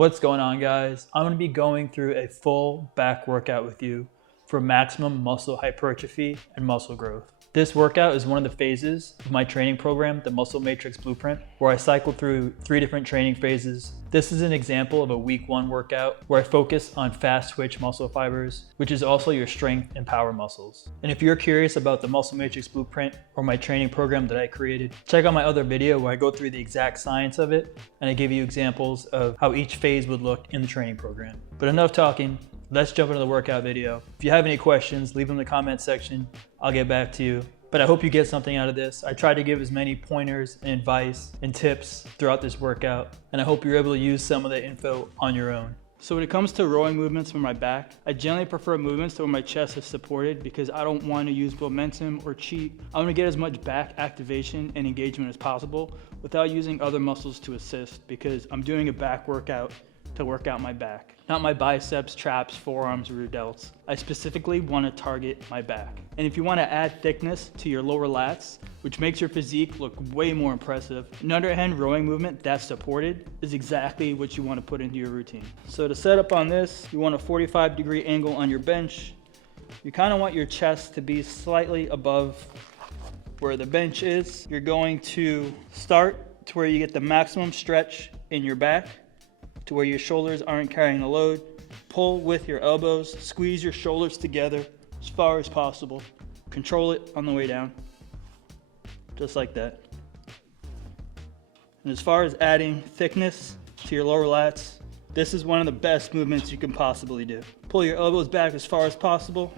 What's going on, guys? I'm going to be going through a full back workout with you for maximum muscle hypertrophy and muscle growth. This workout is one of the phases of my training program, the Muscle Matrix Blueprint, where I cycle through 3 different training phases. This is an example of a week 1 workout where I focus on fast twitch muscle fibers, which is also your strength and power muscles. And if you're curious about the Muscle Matrix Blueprint or my training program that I created, check out my other video where I go through the exact science of it and I give you examples of how each phase would look in the training program. But enough talking. Let's jump into the workout video. If you have any questions, leave them in the comment section. I'll get back to you. But I hope you get something out of this. I try to give as many pointers and advice and tips throughout this workout, and I hope you're able to use some of the info on your own. So when it comes to rowing movements for my back, I generally prefer movements where my chest is supported because I don't want to use momentum or cheat. I want to get as much back activation and engagement as possible without using other muscles to assist because I'm doing a back workout to work out my back, not my biceps, traps, forearms, or delts. I specifically want to target my back. And if you want to add thickness to your lower lats, which makes your physique look way more impressive, an underhand rowing movement that's supported is exactly what you want to put into your routine. So to set up on this, you want a 45-degree angle on your bench. You kind of want your chest to be slightly above where the bench is. You're going to start to where you get the maximum stretch in your back, to where your shoulders aren't carrying the load. Pull with your elbows, squeeze your shoulders together as far as possible. Control it on the way down, just like that. And as far as adding thickness to your lower lats, this is one of the best movements you can possibly do. Pull your elbows back as far as possible.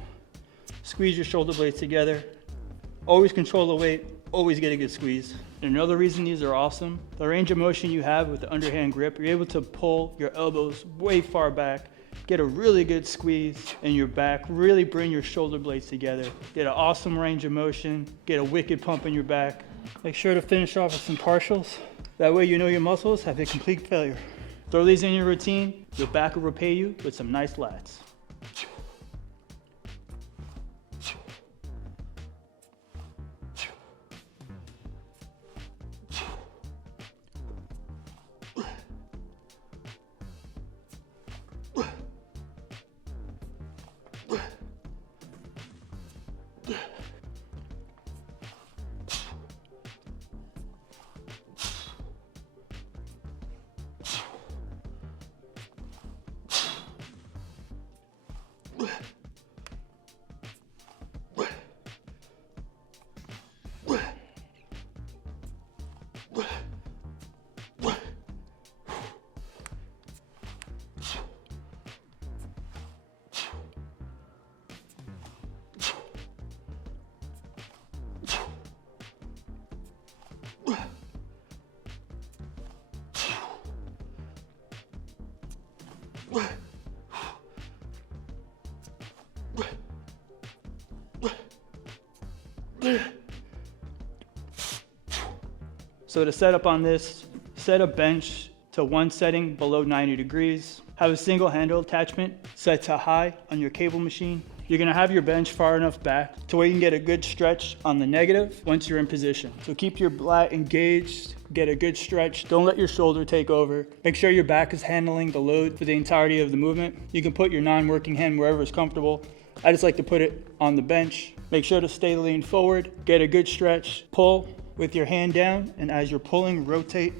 Squeeze your shoulder blades together. Always control the weight, always get a good squeeze. And another reason these are awesome, the range of motion you have with the underhand grip, you're able to pull your elbows way far back, get a really good squeeze in your back, really bring your shoulder blades together, get an awesome range of motion, get a wicked pump in your back. Make sure to finish off with some partials. That way you know your muscles have a complete failure. Throw these in your routine, your back will repay you with some nice lats. So to set up on this, set a bench to one setting below 90 degrees. Have a single handle attachment set to high on your cable machine. You're gonna have your bench far enough back to where you can get a good stretch on the negative once you're in position. So keep your lat engaged, get a good stretch. Don't let your shoulder take over. Make sure your back is handling the load for the entirety of the movement. You can put your non-working hand wherever is comfortable. I just like to put it on the bench. Make sure to stay leaned forward, get a good stretch, pull with your hand down, and as you're pulling, rotate.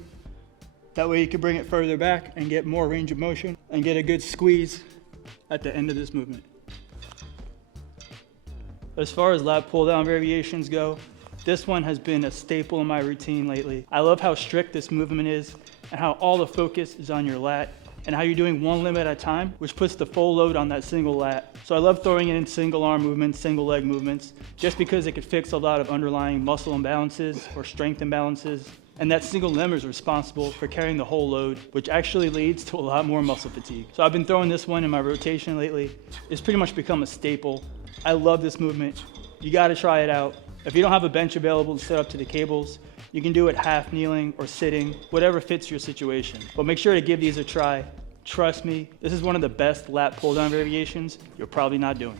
That way you can bring it further back and get more range of motion and get a good squeeze at the end of this movement. As far as lat pull down variations go, this one has been a staple in my routine lately. I love how strict this movement is and how all the focus is on your lat and how you're doing one limb at a time, which puts the full load on that single lat. So I love throwing it in single arm movements, single leg movements, just because it could fix a lot of underlying muscle imbalances or strength imbalances. And that single limb is responsible for carrying the whole load, which actually leads to a lot more muscle fatigue. So I've been throwing this one in my rotation lately. It's pretty much become a staple. I love this movement. You gotta try it out. If you don't have a bench available to set up to the cables, you can do it half kneeling or sitting, whatever fits your situation. But make sure to give these a try. Trust me, this is one of the best lat pull down variations you're probably not doing.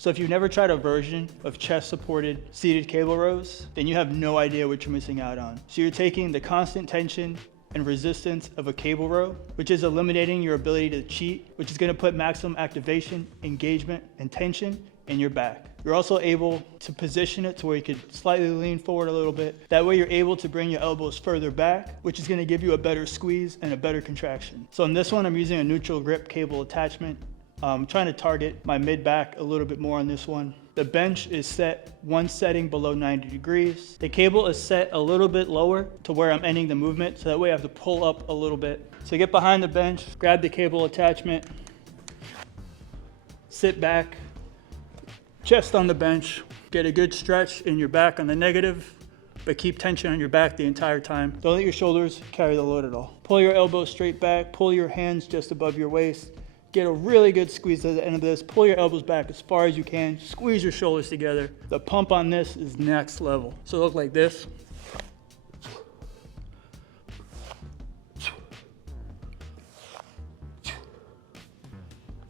So if you've never tried a version of chest supported seated cable rows, then you have no idea what you're missing out on. So you're taking the constant tension and resistance of a cable row, which is eliminating your ability to cheat, which is going to put maximum activation, engagement, and tension in your back. You're also able to position it to where you could slightly lean forward a little bit. That way you're able to bring your elbows further back, which is going to give you a better squeeze and a better contraction. So in this one, I'm using a neutral grip cable attachment. I'm trying to target my mid back a little bit more on this one. The bench is set one setting below 90 degrees. The cable is set a little bit lower to where I'm ending the movement, so that way I have to pull up a little bit. So get behind the bench, grab the cable attachment, sit back, chest on the bench, get a good stretch in your back on the negative, but keep tension on your back the entire time. Don't let your shoulders carry the load at all. Pull your elbows straight back, pull your hands just above your waist. Get a really good squeeze at the end of this. Pull your elbows back as far as you can. Squeeze your shoulders together. The pump on this is next level. So look like this.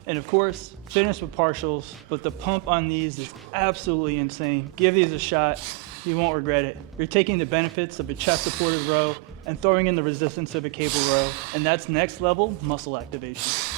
And of course, finish with partials, but the pump on these is absolutely insane. Give these a shot. You won't regret it. You're taking the benefits of a chest supported row and throwing in the resistance of a cable row. And that's next level muscle activation.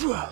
Come on.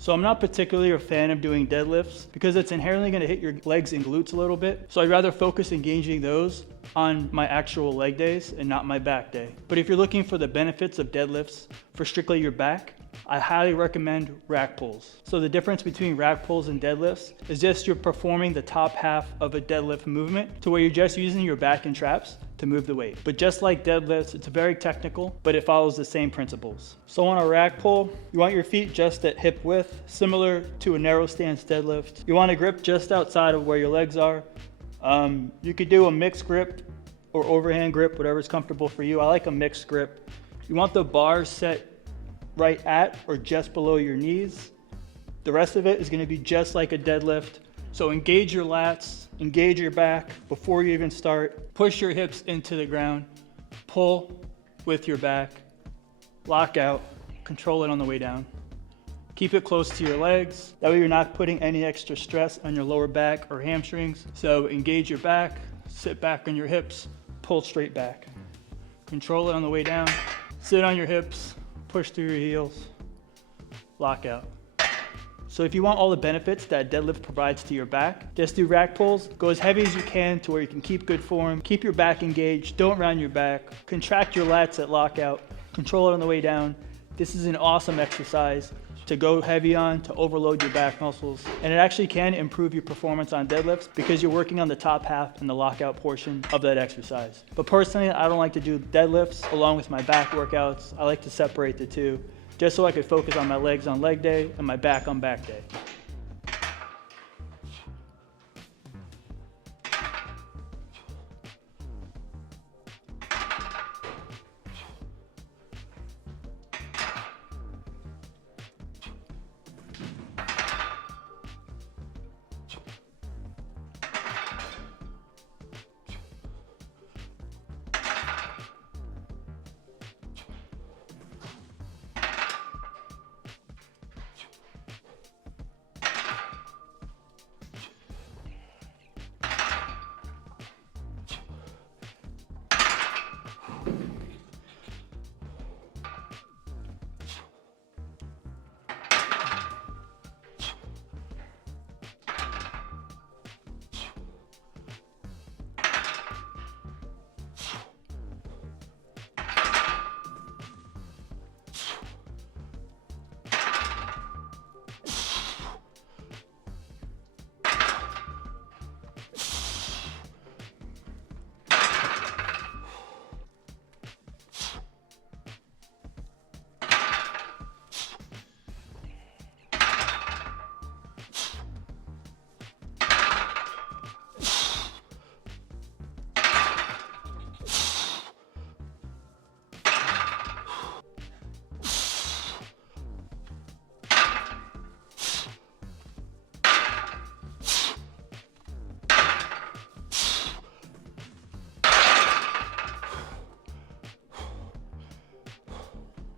So I'm not particularly a fan of doing deadlifts because it's inherently going to hit your legs and glutes a little bit. So I'd rather focus engaging those on my actual leg days and not my back day. But if you're looking for the benefits of deadlifts for strictly your back, I highly recommend rack pulls. So the difference between rack pulls and deadlifts is just you're performing the top half of a deadlift movement to where you're just using your back and traps to move the weight. But just like deadlifts, it's very technical, but it follows the same principles. So on a rack pull, you want your feet just at hip width, similar to a narrow stance deadlift. You want to grip just outside of where your legs are. You could do a mixed grip or overhand grip, whatever's comfortable for you. I like a mixed grip. You want the bars set right at or just below your knees. The rest of it is going to be just like a deadlift. So engage your lats, engage your back before you even start. Push your hips into the ground, pull with your back, lock out, control it on the way down. Keep it close to your legs. That way you're not putting any extra stress on your lower back or hamstrings. So engage your back, sit back on your hips, pull straight back. Control it on the way down. Sit on your hips, push through your heels, lock out. So if you want all the benefits that deadlift provides to your back, just do rack pulls. Go as heavy as you can to where you can keep good form, keep your back engaged, don't round your back, contract your lats at lockout, control it on the way down. This is an awesome exercise to go heavy on, to overload your back muscles. And it actually can improve your performance on deadlifts because you're working on the top half and the lockout portion of that exercise. But personally, I don't like to do deadlifts along with my back workouts. I like to separate the two, just so I could focus on my legs on leg day and my back on back day.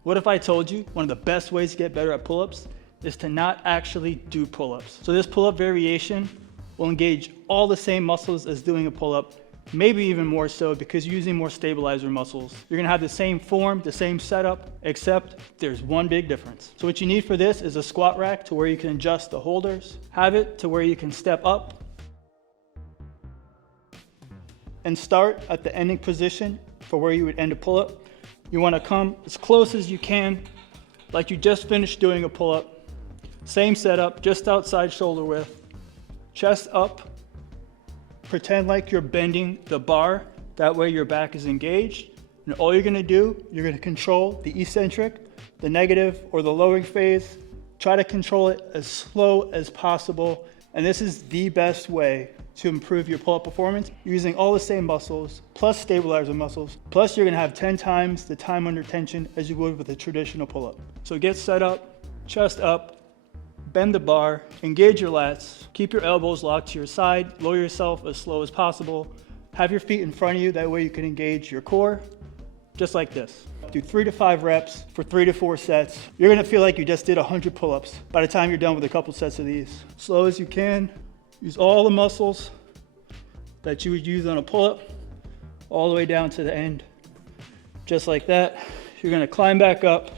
What if I told you one of the best ways to get better at pull-ups is to not actually do pull-ups? So this pull-up variation will engage all the same muscles as doing a pull-up, maybe even more so because you're using more stabilizer muscles. You're gonna have the same form, the same setup, except there's one big difference. So what you need for this is a squat rack to where you can adjust the holders, have it to where you can step up and start at the ending position for where you would end a pull-up. You want to come as close as you can, like you just finished doing a pull-up. Same setup, just outside shoulder width. Chest up. Pretend like you're bending the bar. That way your back is engaged. And all you're going to do, you're going to control the eccentric, the negative or the lowering phase. Try to control it as slow as possible. And this is the best way to improve your pull-up performance using all the same muscles plus stabilizer muscles, plus you're gonna have 10 times the time under tension as you would with a traditional pull-up. So get set up, chest up, bend the bar, engage your lats, keep your elbows locked to your side, lower yourself as slow as possible, have your feet in front of you, that way you can engage your core, just like this. Do 3 to 5 reps for 3 to 4 sets. You're gonna feel like you just did 100 pull-ups by the time you're done with a couple sets of these. Slow as you can. Use all the muscles that you would use on a pull-up, all the way down to the end. Just like that. You're gonna climb back up.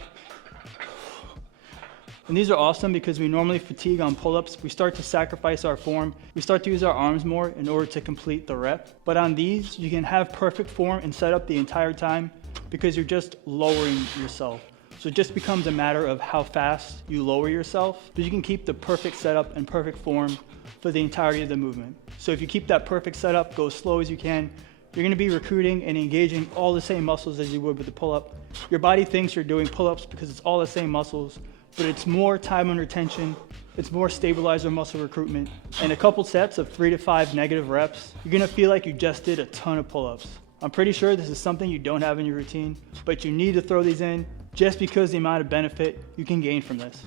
And these are awesome because we normally fatigue on pull-ups. We start to sacrifice our form. We start to use our arms more in order to complete the rep. But on these, you can have perfect form and set up the entire time because you're just lowering yourself. So it just becomes a matter of how fast you lower yourself, but you can keep the perfect setup and perfect form for the entirety of the movement. So if you keep that perfect setup, go as slow as you can, you're gonna be recruiting and engaging all the same muscles as you would with the pull-up. Your body thinks you're doing pull-ups because it's all the same muscles, but it's more time under tension, it's more stabilizer muscle recruitment. And a couple sets of 3 to 5 negative reps, you're gonna feel like you just did a ton of pull-ups. I'm pretty sure this is something you don't have in your routine, but you need to throw these in just because the amount of benefit you can gain from this.